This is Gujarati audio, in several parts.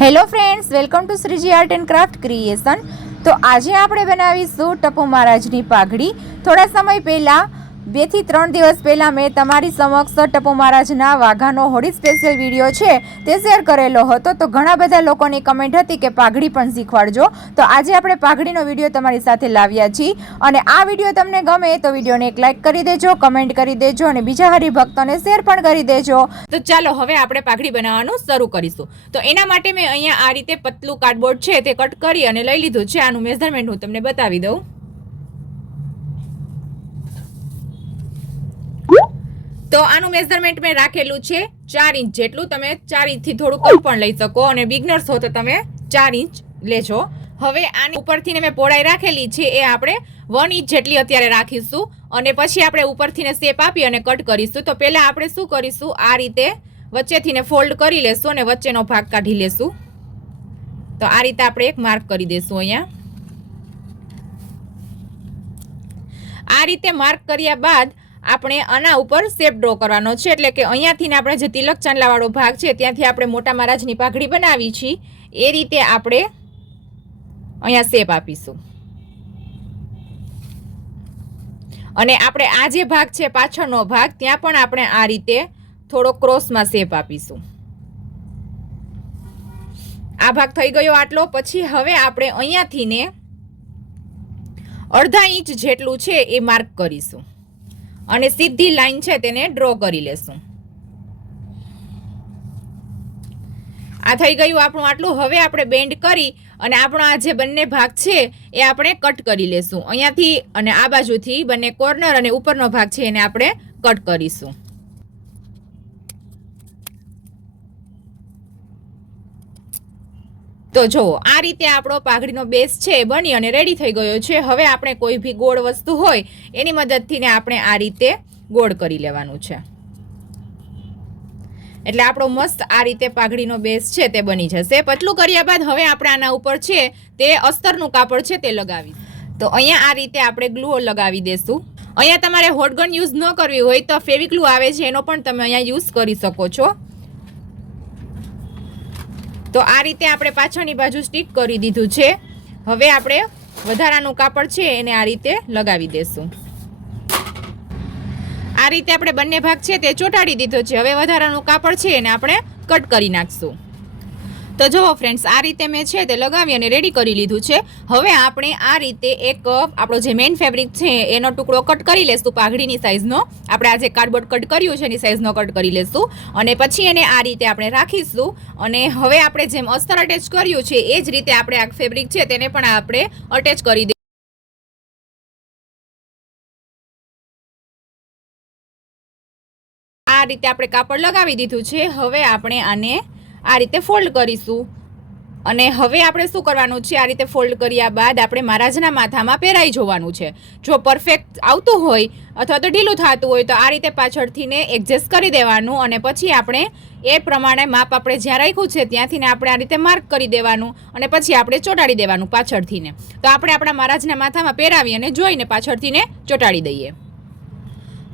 Hello friends, welcome to Shriji art and craft creation. તો આજે આપણે બનાવીશું ટપુ મહારાજની પાઘડી। થોડા સમય પહેલાં 2 થી 3 દિવસ પહેલાં મેં તમારી સમક્ષ ટપુ મહારાજના વાઘાનો હોળી સ્પેશિયલ વિડીયો છે તે શેર કરેલો હતો। તો ઘણા બધા લોકોની કમેન્ટ હતી કે પાઘડી પણ શીખવાડજો। તો આજે આપણે પાઘડીનો વિડીયો તમારી સાથે લાવ્યા છીએ અને આ વિડીયો તમને ગમે તો વિડીયોને એક લાઇક કરી દેજો, કમેન્ટ કરી દેજો અને બીજા હરિભક્તોને શેર પણ કરી દેજો। તો ચાલો હવે આપણે પાઘડી બનાવવાનું શરૂ કરીશું। તો એના માટે મેં અહીંયા આ રીતે પતલું કાર્ડબોર્ડ છે તે કટ કરી અને લઈ લીધું છે। આનું મેઝરમેન્ટ હું તમને બતાવી દઉં। તો આનું મેઝરમેન્ટ મેં રાખેલું છે 4 ઇંચ જેટલું। તમે 4 ઇંચથી થોડું કમ પણ લઈ શકો અને બિગનર્સ હો તો તમે 4 ઇંચ લેજો। હવે આની ઉપરથી મેં પહોળાઈ રાખેલી છે એ આપણે 1 ઇંચ જેટલી અત્યારે રાખીશું અને પછી આપણે ઉપરથી શેપ આપી અને કટ કરીશું। તો પહેલા આપણે શું કરીશું, આ રીતે વચ્ચેથી ફોલ્ડ કરી લેશું અને વચ્ચેનો ભાગ કાઢી લેશું। તો આ રીતે આપણે એક માર્ક કરી દેશું। અહીંયા આ રીતે માર્ક કર્યા બાદ આપણે આના ઉપર શેપ ડ્રો કરવાનો છે, એટલે કે અહીંયાથી આપણે જે તિલક ચાંદલાવાળો ભાગ છે ત્યાંથી આપણે મોટા મહારાજની પાઘડી બનાવી છે એ રીતે આપણે અહીંયા શેપ આપીશું અને આપણે આ જે ભાગ છે પાછળનો ભાગ ત્યાં પણ આપણે આ રીતે થોડો ક્રોસમાં શેપ આપીશું। આ ભાગ થઈ ગયો આટલો। પછી હવે આપણે અહીંયાથી 1/2 ઇંચ જેટલું છે એ માર્ક કરીશું અને સીધી લાઈન છે તેને ડ્રો કરી લેશું। આ થઈ ગયું આપણું આટલું। હવે આપણે બેન્ડ કરી અને આપણો આ જે બંને ભાગ છે એ આપણે કટ કરી લેશું અહીંયાથી અને આ બાજુથી બંને કોર્નર અને ઉપરનો ભાગ છે એને આપણે કટ કરીશું। તો જો આ રીતે આપણો પાઘડીનો બેઝ છે બની અને રેડી થઈ ગયો છે। હવે આપણે કોઈ ભી ગોળ વસ્તુ હોય એની મદદથી આપણે આ રીતે ગોળ કરી લેવાનું છે, એટલે આપણો મસ્ત આ રીતે પાઘડીનો બેઝ છે તે બની જશે। પતલું કર્યા બાદ હવે આપણે આના ઉપર છે તે અસ્તરનું કાપડ છે તે લગાવી। તો અહીંયા આ રીતે આપણે ગ્લુ લગાવી દેશું। અહીંયા તમારે હોટગન યુઝ ન કરવી હોય તો ફેવિગ્લુ આવે છે એનો પણ તમે અહીંયા યુઝ કરી શકો છો। તો આ રીતે આપણે પાછળની બાજુ સ્ટીક કરી દીધું છે। હવે આપણે વધારાનું કાપડ છે એને આ રીતે લગાવી દેશું। આ રીતે આપણે બંને ભાગ છે તે ચોંટાડી દીધો છે। હવે વધારાનું કાપડ છે એને આપણે કટ કરી નાખશું। તો જુઓ ફ્રેન્ડ્સ, આ રીતે મેં છે તે લગાવી અને રેડી કરી લીધું છે। હવે આપણે આ રીતે એક આપણો જે મેઇન ફેબ્રિક છે એનો ટુકડો કટ કરી લેશું પાઘડીની સાઇઝનો। આપણે આ જે કાર્ડબોર્ડ કટ કર્યું છે એની સાઇઝનો કટ કરી લેશું અને પછી એને આ રીતે આપણે રાખીશું અને હવે આપણે જેમ અસ્તર અટેચ કર્યું છે એ જ રીતે આપણે આ ફેબ્રિક છે તેને પણ આપણે અટેચ કરી દઈશું। આ રીતે આપણે કાપડ લગાવી દીધું છે। હવે આપણે આને આ રીતે ફોલ્ડ કરીશું અને હવે આપણે શું કરવાનું છે, આ રીતે ફોલ્ડ કર્યા બાદ આપણે મહારાજના માથામાં પહેરાઈ જોવાનું છે। જો પરફેક્ટ આવતું હોય અથવા તો ઢીલું થતું હોય તો આ રીતે પાછળથીને એડજસ્ટ કરી દેવાનું અને પછી આપણે એ પ્રમાણે માપ આપણે જ્યાં રાખ્યું છે ત્યાંથી આપણે આ રીતે માર્ક કરી દેવાનું અને પછી આપણે ચોંટાડી દેવાનું પાછળથીને। તો આપણે આપણા મહારાજના માથામાં પહેરાવી અને જોઈને પાછળથીને ચોંટાડી દઈએ।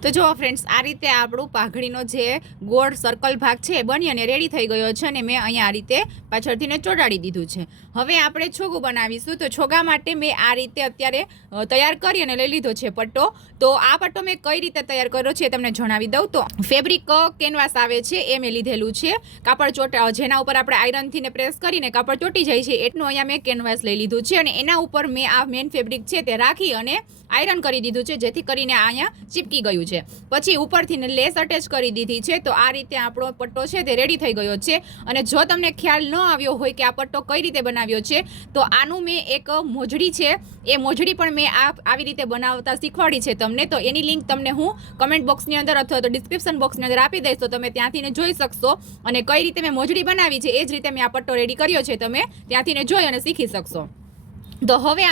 તો જો ફ્રેન્ડ્સ, આ રીતે આપણું પાઘડીનો જે ગોળ સર્કલ ભાગ છે બની અને રેડી થઈ ગયો છે અને મેં અહીંયા આ રીતે પાછળથીને ચોંટાડી દીધું છે। હવે આપણે છોગું બનાવીશું। તો છોગા માટે મેં આ રીતે અત્યારે તૈયાર કરી અને લઈ લીધો છે પટ્ટો। તો આ પટ્ટો મેં કઈ રીતે તૈયાર કર્યો છે તમને જણાવી દઉં। તો ફેબ્રિક કેનવાસ આવે છે એ મેં લીધેલું છે। કાપડ જેના ઉપર આપણે આયરનથી પ્રેસ કરીને કાપડ ચોંટી જાય છે એટલું અહીંયા મેં કેનવાસ લઈ લીધું છે અને એના ઉપર મેં આ મેઇન ફેબ્રિક છે તે રાખી અને આયરન કરી દીધું છે જેથી કરીને અહીંયા ચીપકી ગયું છે। પછી ઉપરથી લેસ અટેચ કરી દીધી છે। તો આ રીતે આપણો પટ્ટો છે તે રેડી થઈ ગયો છે અને જો તમને ખ્યાલ ન આવ્યો હોય કે આ પટ્ટો કઈ રીતે બનાવ્યો છે તો આનું મેં એક મોજડી છે એ મોજડી પણ મેં આવી રીતે બનાવતા શીખવાડી છે તમને। તો એની લિંક તમને હું કમેન્ટ બોક્સની અંદર અથવા તો ડિસ્ક્રિપ્શન બોક્સની અંદર આપી દઈશ, તો તમે ત્યાંથી જોઈ શકશો અને કઈ રીતે મેં મોજડી બનાવી છે એ જ રીતે મેં આ પટ્ટો રેડી કર્યો છે, તમે ત્યાંથી જોઈ અને શીખી શકશો। તો હવે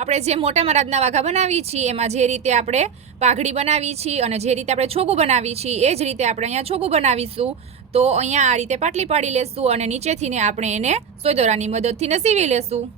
આપણે જે મોટા મહારાજના વાઘા બનાવી છીએ એમાં જે રીતે આપણે પાઘડી બનાવી છીએ અને જે રીતે આપણે છોગું બનાવી છીએ એ જ રીતે આપણે અહીંયા છોગું બનાવીશું। તો અહીંયા આ રીતે પાટલી પાડી લેશું અને નીચેથી આપણે એને સોય દોરાની મદદથી સીવી લેશું।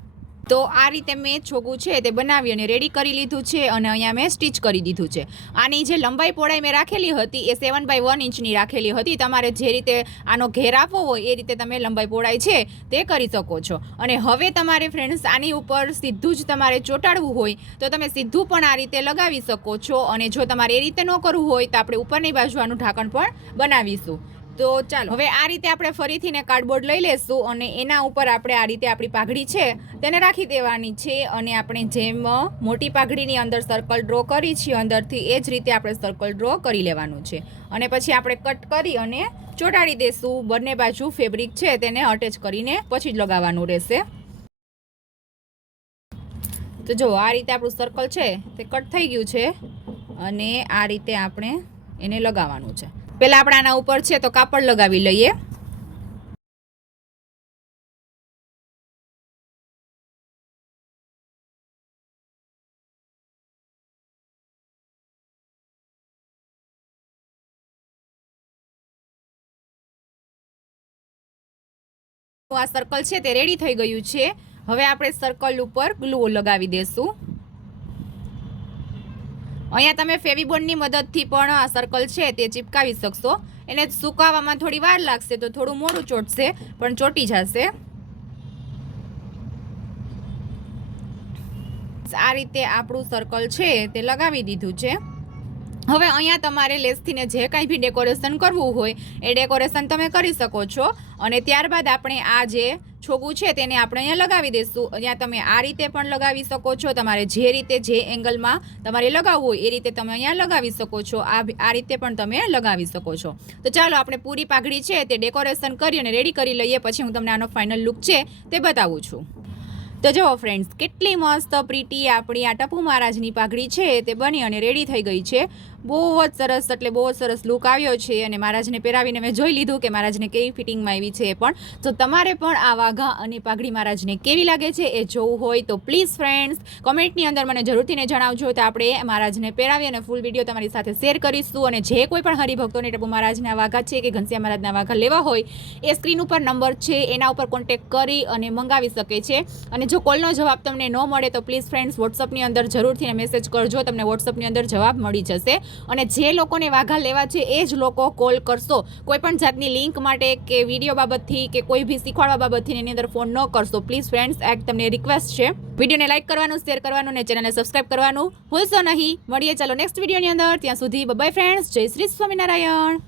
તો આ રીતે મેં છોગું છે તે બનાવી અને રેડી કરી લીધું છે અને અહીંયા મેં સ્ટિચ કરી દીધું છે. આની જે લંબાઈ પહોળાઈ મેં રાખેલી હતી એ 7/1 ઇંચની રાખેલી હતી. તમારે જે રીતે આનો ઘેર આપવો હોય એ રીતે તમે લંબાઈ પહોળાઈ છે તે કરી શકો છો. અને હવે તમારે ફ્રેન્ડ્સ આની ઉપર સીધું જ તમારે ચોંટાડવું હોય તો તમે સીધું પણ આ રીતે લગાવી શકો છો. અને જો તમારે એ રીતે ન કરવું હોય તો આપણે ઉપરની બાજુ આનું ઢાંકણ પણ બનાવીશું. તો ચાલો હવે આ રીતે આપણે ફરીથી ને કાર્ડબોર્ડ લઈ લેશું અને એના ઉપર આપણે આ રીતે આપણી પાઘડી છે તેને રાખી દેવાની છે. અને આપણે જેમ મોટી પાઘડીની અંદર સર્કલ ડ્રો કરી છીએ અંદરથી એ જ રીતે આપણે સર્કલ ડ્રો કરી લેવાનું છે. અને પછી આપણે કટ કરી અને ચોંટાડી દેશું. બંને બાજુ ફેબ્રિક છે તેને અટેચ કરીને પછી જ લગાવવાનું રહેશે. તો જો આ રીતે આપણું સર્કલ છે તે કટ થઈ ગયું છે અને આ રીતે આપણે એને લગાવવાનું છે. પહેલાં આપણે આના ઉપર છે તો કાપડ લગાવી લઈએ. આ સર્કલ છે તે રેડી થઈ ગયું છે. હવે આપણે સર્કલ ઉપર ગ્લુ લગાવી દેશું. અહીંયા તમે ફેવિબોન્ડની મદદથી પણ આ સર્કલ છે તે ચિપકાવી શકશો. એને સુકાવવામાં થોડી વાર લાગશે તો થોડું મોડું ચોટશે પણ ચોટી જશે. આ રીતે આપણું સર્કલ છે તે લગાવી દીધું છે. હવે અહીંયા તમારે લેસથી ને જે કાંઈ બી ડેકોરેશન કરવું હોય એ ડેકોરેશન તમે કરી શકો છો. અને ત્યારબાદ આપણે આ જે છોગું છે તેને આપણે અહીંયા લગાવી દઈશું. અહીંયા તમે આ રીતે પણ લગાવી શકો છો. તમારે જે રીતે જે એંગલમાં તમારે લગાવવું હોય એ રીતે તમે અહીંયા લગાવી શકો છો. આ રીતે પણ તમે લગાવી શકો છો. તો ચાલો આપણે પૂરી પાઘડી છે તે ડેકોરેશન કરી અને રેડી કરી લઈએ. પછી હું તમને આનો ફાઇનલ લુક છે તે બતાવું છું. તો જુઓ ફ્રેન્ડ્સ, કેટલી મસ્ત પ્રીટી આપણી આ ટપુ મહારાજની પાઘડી છે તે બની અને રેડી થઈ ગઈ છે. બહુ જ સરસ, એટલે બહુ જ સરસ લુક આવ્યો છે. અને મહારાજને પહેરાવીને મેં જોઈ લીધું કે મહારાજને કેવી ફિટિંગમાં આવી છે. પણ તો તમારે પણ આ વાઘા અને પાઘડી મહારાજને કેવી લાગે છે એ જોવું હોય તો પ્લીઝ ફ્રેન્ડ્સ કોમેન્ટની અંદર મને જરૂરથીને જણાવજો. તો આપણે મહારાજને પહેરાવી અને ફૂલ વિડીયો તમારી સાથે શેર કરીશું. અને જે કોઈ પણ હરિભક્તોને ટપુ મહારાજના વાઘા છે કે ઘનશ્યામ મહારાજના વાઘા લેવા હોય એ સ્ક્રીન ઉપર નંબર છે એના ઉપર કોન્ટેક્ટ કરી અને મંગાવી શકે છે. અને જો કોલનો જવાબ તમને ન મળે તો પ્લીઝ ફ્રેન્ડ્સ વોટ્સઅપની અંદર જરૂરથી મેસેજ કરજો. તમને વોટ્સઅપની અંદર જવાબ મળી જશે. અને જે લોકોને વાઘા લેવા છે એ જ લોકો કોલ કરશો. કોઈ પણ જાતની લિંક માટે કે વિડીયો બાબતથી કે કોઈ બી શીખવાડવા બાબતથી એની અંદર ફોન ન કરશો પ્લીઝ ફ્રેન્ડ્સ. એક તમને રિક્વેસ્ટ છે. વિડીયોને લાઇક કરવાનું, શેર કરવાનું અને ચેનલને સબસ્ક્રાઇબ કરવાનું ભૂલશો નહીં. મળીએ ચાલો નેક્સ્ટ વિડીયોની અંદર. ત્યાં સુધી બાય ફ્રેન્ડ્સ. જય શ્રી સ્વામિનારાયણ.